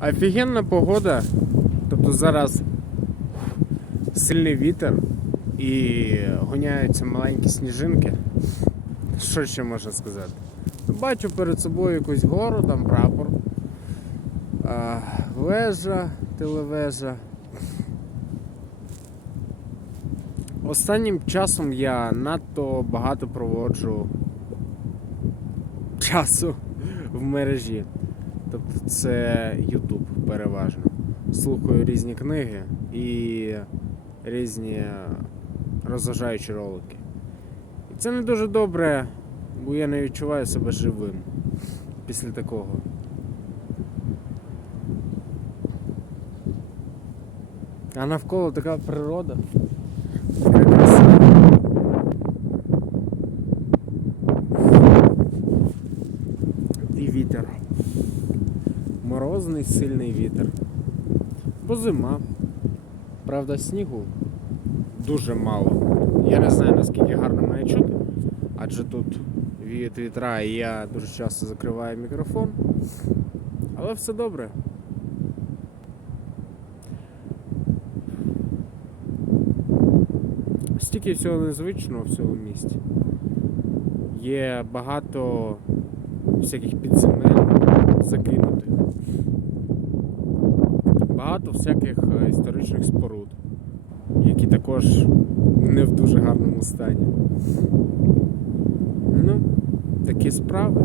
Офігенна погода. Тобто зараз сильний вітер і гоняються маленькі сніжинки. Що ще можна сказати? Бачу перед собою якусь гору, там прапор. Вежа, телевежа. Останнім часом я надто багато проводжу часу в мережі. Тобто це YouTube переважно. Слухаю різні книги і різні розважаючі ролики. І це не дуже добре, бо я не відчуваю себе живим після такого. А навколо така природа. Така краса. І вітер. Морозний сильний вітер. Бо зима. Правда, снігу дуже мало. Я не знаю наскільки гарно мене чути, адже тут віють вітра і я дуже часто закриваю мікрофон. Але все добре. Стільки всього незвичного в цьому місті. Є багато всяких підземель закинутих. Багато всяких е, історичних споруд, які також не в дуже гарному стані. Ну, такі справи.